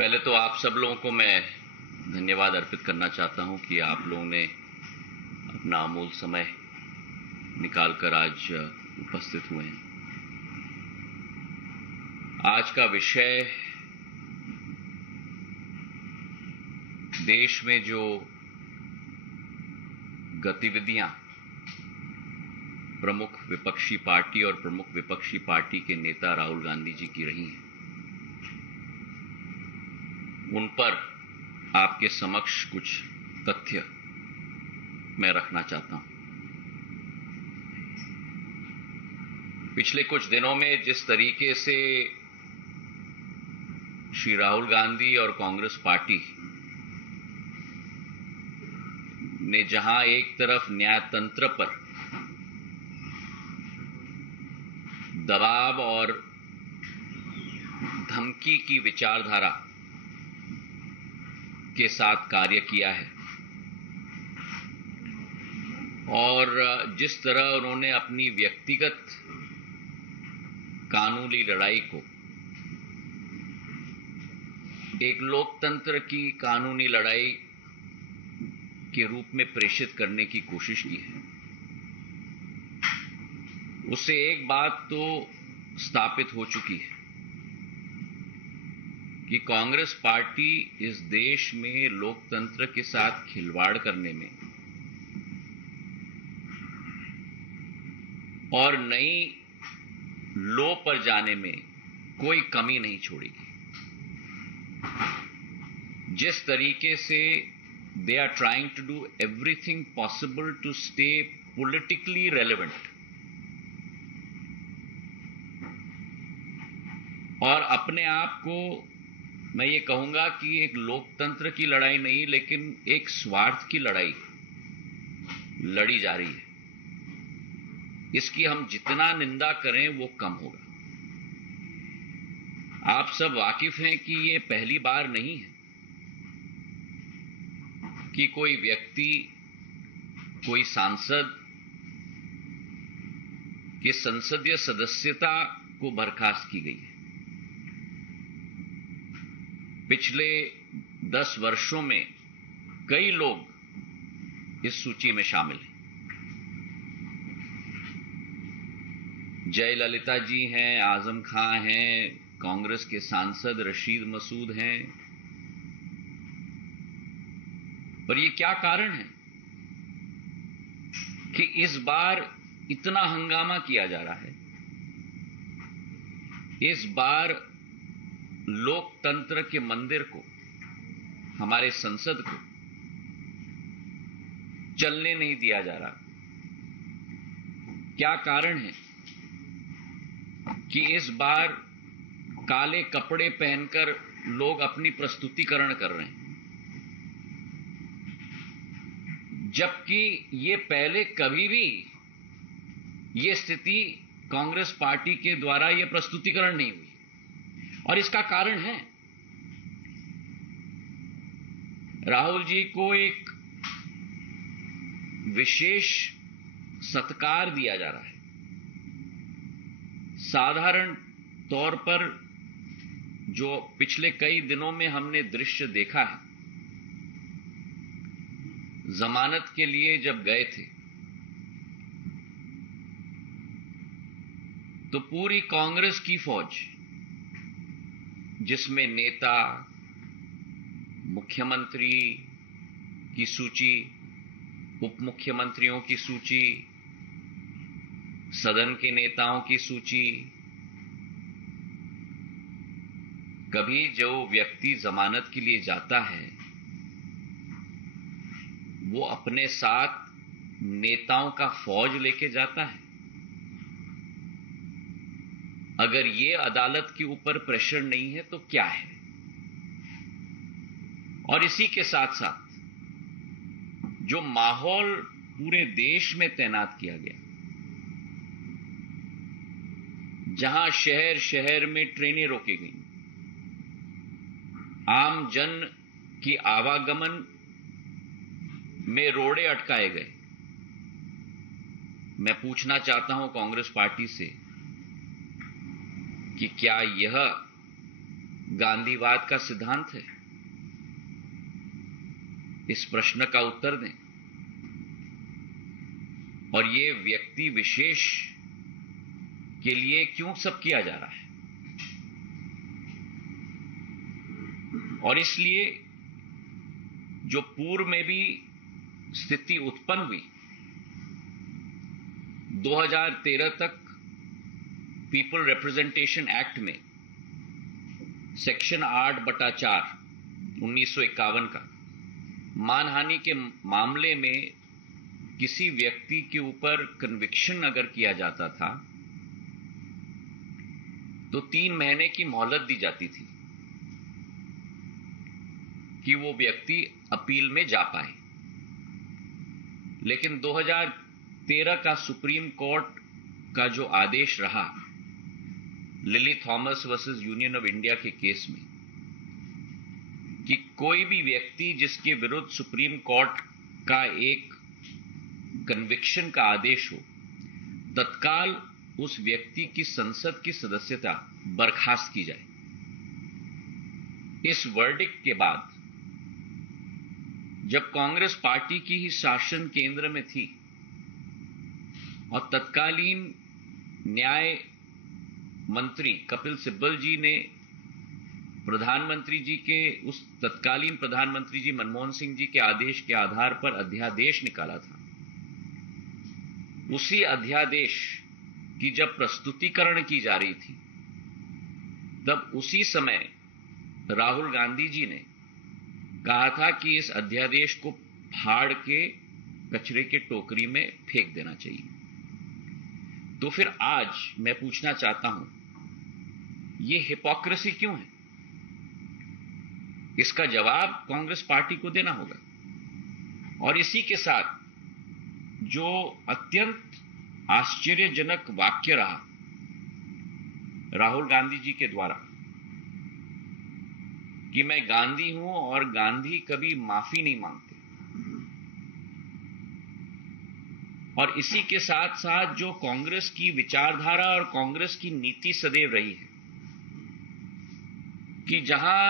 पहले तो आप सब लोगों को मैं धन्यवाद अर्पित करना चाहता हूं कि आप लोगों ने अपना अमूल्य समय निकालकर आज उपस्थित हुए हैं। आज का विषय देश में जो गतिविधियां प्रमुख विपक्षी पार्टी और प्रमुख विपक्षी पार्टी के नेता राहुल गांधी जी की रही हैं, उन पर आपके समक्ष कुछ तथ्य मैं रखना चाहता हूं। पिछले कुछ दिनों में जिस तरीके से श्री राहुल गांधी और कांग्रेस पार्टी ने जहां एक तरफ न्यायतंत्र पर दबाव और धमकी की विचारधारा के साथ कार्य किया है और जिस तरह उन्होंने अपनी व्यक्तिगत कानूनी लड़ाई को एक लोकतंत्र की कानूनी लड़ाई के रूप में प्रेषित करने की कोशिश की है, उससे एक बात तो स्थापित हो चुकी है कि कांग्रेस पार्टी इस देश में लोकतंत्र के साथ खिलवाड़ करने में और नई लो पर जाने में कोई कमी नहीं छोड़ेगी। जिस तरीके से they are trying to do everything possible to stay politically relevant और अपने आप को मैं ये कहूंगा कि एक लोकतंत्र की लड़ाई नहीं लेकिन एक स्वार्थ की लड़ाई लड़ी जा रही है, इसकी हम जितना निंदा करें वो कम होगा। आप सब वाकिफ हैं कि ये पहली बार नहीं है कि कोई व्यक्ति, कोई सांसद की संसदीय सदस्यता को बर्खास्त की गई है। पिछले 10 वर्षों में कई लोग इस सूची में शामिल हैं। जयललिता जी हैं, आजम खां हैं, कांग्रेस के सांसद रशीद मसूद हैं। पर ये क्या कारण है कि इस बार इतना हंगामा किया जा रहा है? इस बार लोकतंत्र के मंदिर को, हमारे संसद को चलने नहीं दिया जा रहा। क्या कारण है कि इस बार काले कपड़े पहनकर लोग अपनी प्रस्तुतिकरण कर रहे हैं, जबकि ये पहले कभी भी ये स्थिति कांग्रेस पार्टी के द्वारा ये प्रस्तुतिकरण नहीं हुई? और इसका कारण है राहुल जी को एक विशेष सत्कार दिया जा रहा है। साधारण तौर पर जो पिछले कई दिनों में हमने दृश्य देखा है, जमानत के लिए जब गए थे तो पूरी कांग्रेस की फौज, जिसमें नेता, मुख्यमंत्री की सूची, उप मुख्यमंत्रियों की सूची, सदन के नेताओं की सूची, कभी जो व्यक्ति जमानत के लिए जाता है वो अपने साथ नेताओं का फौज लेके जाता है। अगर ये अदालत के ऊपर प्रेशर नहीं है तो क्या है? और इसी के साथ साथ जो माहौल पूरे देश में तैनात किया गया, जहां शहर शहर में ट्रेनें रोकी गई, आम जन की आवागमन में रोड़े अटकाए गए, मैं पूछना चाहता हूं कांग्रेस पार्टी से कि क्या यह गांधीवाद का सिद्धांत है? इस प्रश्न का उत्तर दें। और ये व्यक्ति विशेष के लिए क्यों सब किया जा रहा है? और इसलिए जो पूर्व में भी स्थिति उत्पन्न हुई, 2013 तक पीपल रिप्रेजेंटेशन एक्ट में सेक्शन 8/4 1951 का मानहानि के मामले में किसी व्यक्ति के ऊपर कन्विक्शन अगर किया जाता था तो 3 महीने की मोहलत दी जाती थी कि वो व्यक्ति अपील में जा पाए। लेकिन 2013 का सुप्रीम कोर्ट का जो आदेश रहा lily Thomas versus union of India के केस में, कि कोई भी व्यक्ति जिसके विरुद्ध सुप्रीम कोर्ट का एक कन्विक्शन का आदेश हो, तत्काल उस व्यक्ति की संसद की सदस्यता बर्खास्त की जाए। इस वर्डिक्ट के बाद जब कांग्रेस पार्टी की ही शासन केंद्र में थी और तत्कालीन न्याय मंत्री कपिल सिब्बल जी ने प्रधानमंत्री जी के उस तत्कालीन प्रधानमंत्री जी मनमोहन सिंह जी के आदेश के आधार पर अध्यादेश निकाला था, उसी अध्यादेश की जब प्रस्तुतिकरण की जा रही थी तब उसी समय राहुल गांधी जी ने कहा था कि इस अध्यादेश को फाड़ के कचरे के टोकरी में फेंक देना चाहिए। तो फिर आज मैं पूछना चाहता हूं, यह हिपोक्रेसी क्यों है? इसका जवाब कांग्रेस पार्टी को देना होगा। और इसी के साथ जो अत्यंत आश्चर्यजनक वाक्य रहा राहुल गांधी जी के द्वारा कि मैं गांधी हूं और गांधी कभी माफी नहीं मांगते, और इसी के साथ साथ जो कांग्रेस की विचारधारा और कांग्रेस की नीति सदैव रही है कि जहां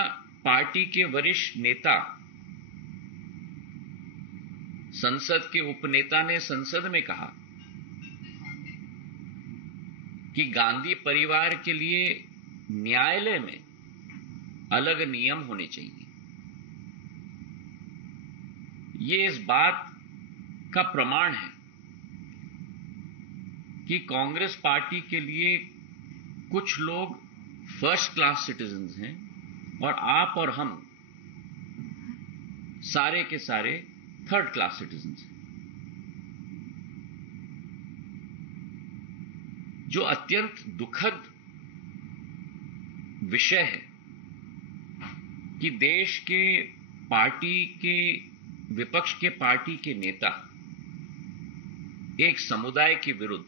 पार्टी के वरिष्ठ नेता, संसद के उपनेता ने संसद में कहा कि गांधी परिवार के लिए न्यायालय में अलग नियम होने चाहिए, ये इस बात का प्रमाण है कि कांग्रेस पार्टी के लिए कुछ लोग फर्स्ट क्लास सिटीजन्स हैं और आप और हम सारे के सारे थर्ड क्लास सिटीजन्स हैं। जो अत्यंत दुखद विषय है कि देश के पार्टी के विपक्ष के पार्टी के नेता एक समुदाय के विरुद्ध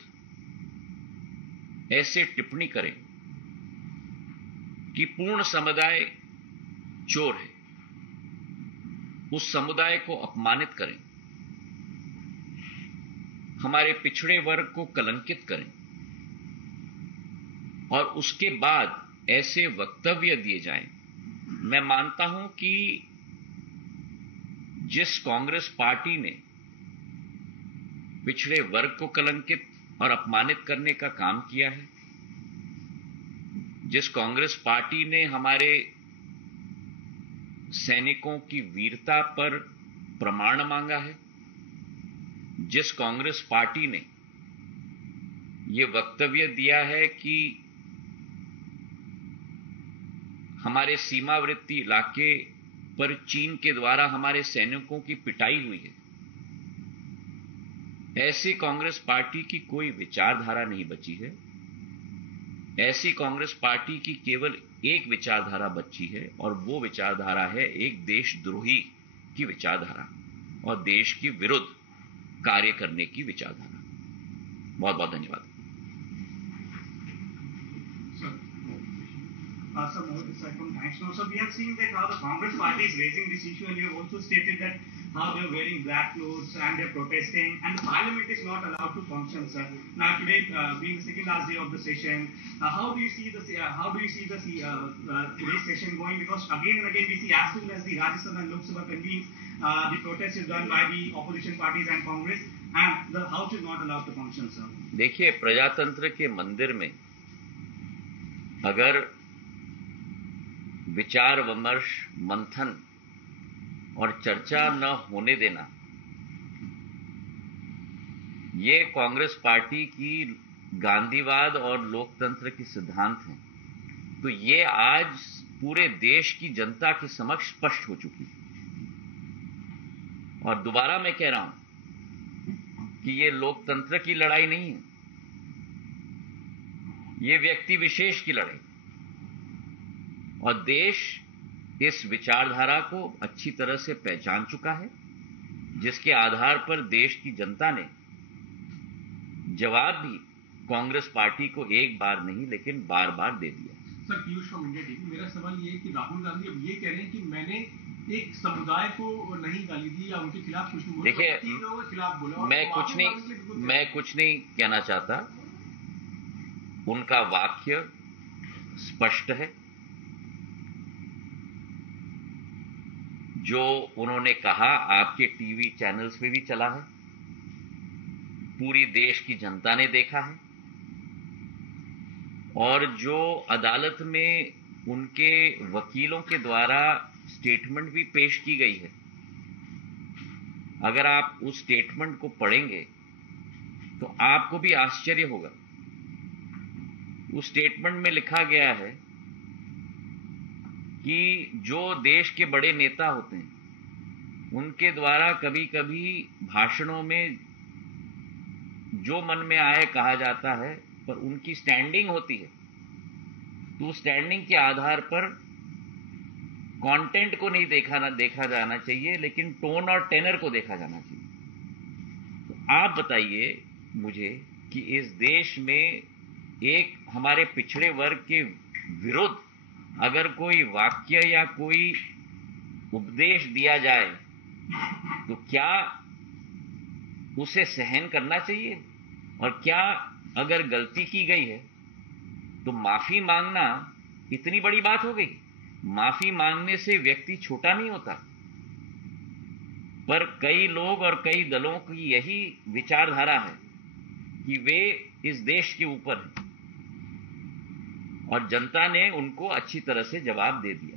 ऐसे टिप्पणी करें कि पूर्ण समुदाय चोर है, उस समुदाय को अपमानित करें, हमारे पिछड़े वर्ग को कलंकित करें और उसके बाद ऐसे वक्तव्य दिए जाएं। मैं मानता हूं कि जिस कांग्रेस पार्टी ने पिछड़े वर्ग को कलंकित और अपमानित करने का काम किया है, जिस कांग्रेस पार्टी ने हमारे सैनिकों की वीरता पर प्रमाण मांगा है, जिस कांग्रेस पार्टी ने यह वक्तव्य दिया है कि हमारे सीमावर्ती इलाके पर चीन के द्वारा हमारे सैनिकों की पिटाई हुई है, ऐसी कांग्रेस पार्टी की कोई विचारधारा नहीं बची है। ऐसी कांग्रेस पार्टी की केवल एक विचारधारा बची है और वो विचारधारा है एक देशद्रोही की विचारधारा और देश के विरुद्ध कार्य करने की विचारधारा। बहुत बहुत धन्यवाद। Sir, Mohit this side from Thanks Now. So we have seen that how the Congress party is raising this issue, and you have also stated that how they are wearing black clothes and they are protesting, and the Parliament is not allowed to function, sir. Now today, being the second last day of the session, how do you see this? Today's session going? Because again and again we see as soon as the Rajya Sabha and Lok Sabha convenes, the protest is done by the opposition parties and Congress, and the House is not allowed to function, sir. देखिए, प्रजातंत्र के मंदिर में अगर विचार विमर्श, मंथन और चर्चा न होने देना, ये कांग्रेस पार्टी की गांधीवाद और लोकतंत्र के सिद्धांत हैं, तो ये आज पूरे देश की जनता के समक्ष स्पष्ट हो चुकी है। और दोबारा मैं कह रहा हूं कि ये लोकतंत्र की लड़ाई नहीं है, ये व्यक्ति विशेष की लड़ाई, और देश इस विचारधारा को अच्छी तरह से पहचान चुका है, जिसके आधार पर देश की जनता ने जवाब भी कांग्रेस पार्टी को एक बार नहीं लेकिन बार बार दे दिया। Sir, Piyush from India TV, मेरा सवाल ये है कि राहुल गांधी अब ये कह रहे हैं कि मैंने एक समुदाय को नहीं गाली दी या उनके खिलाफ कुछ नहीं बोला, देखिए, तीन लोगों के खिलाफ बोला। मैं कुछ नहीं कहना चाहता, उनका वाक्य स्पष्ट है। जो उन्होंने कहा आपके टीवी चैनल्स पे भी चला है, पूरी देश की जनता ने देखा है, और जो अदालत में उनके वकीलों के द्वारा स्टेटमेंट भी पेश की गई है, अगर आप उस स्टेटमेंट को पढ़ेंगे तो आपको भी आश्चर्य होगा। उस स्टेटमेंट में लिखा गया है कि जो देश के बड़े नेता होते हैं उनके द्वारा कभी कभी भाषणों में जो मन में आए कहा जाता है, पर उनकी स्टैंडिंग होती है, तो स्टैंडिंग के आधार पर कंटेंट को नहीं देखा जाना चाहिए, लेकिन टोन और टेनर को देखा जाना चाहिए। तो आप बताइए मुझे कि इस देश में एक हमारे पिछड़े वर्ग के विरुद्ध अगर कोई वाक्य या कोई उपदेश दिया जाए तो क्या उसे सहन करना चाहिए? और क्या अगर गलती की गई है तो माफी मांगना इतनी बड़ी बात हो गई? माफी मांगने से व्यक्ति छोटा नहीं होता, पर कई लोग और कई दलों की यही विचारधारा है कि वे इस देश के ऊपर हैं, और जनता ने उनको अच्छी तरह से जवाब दे दिया।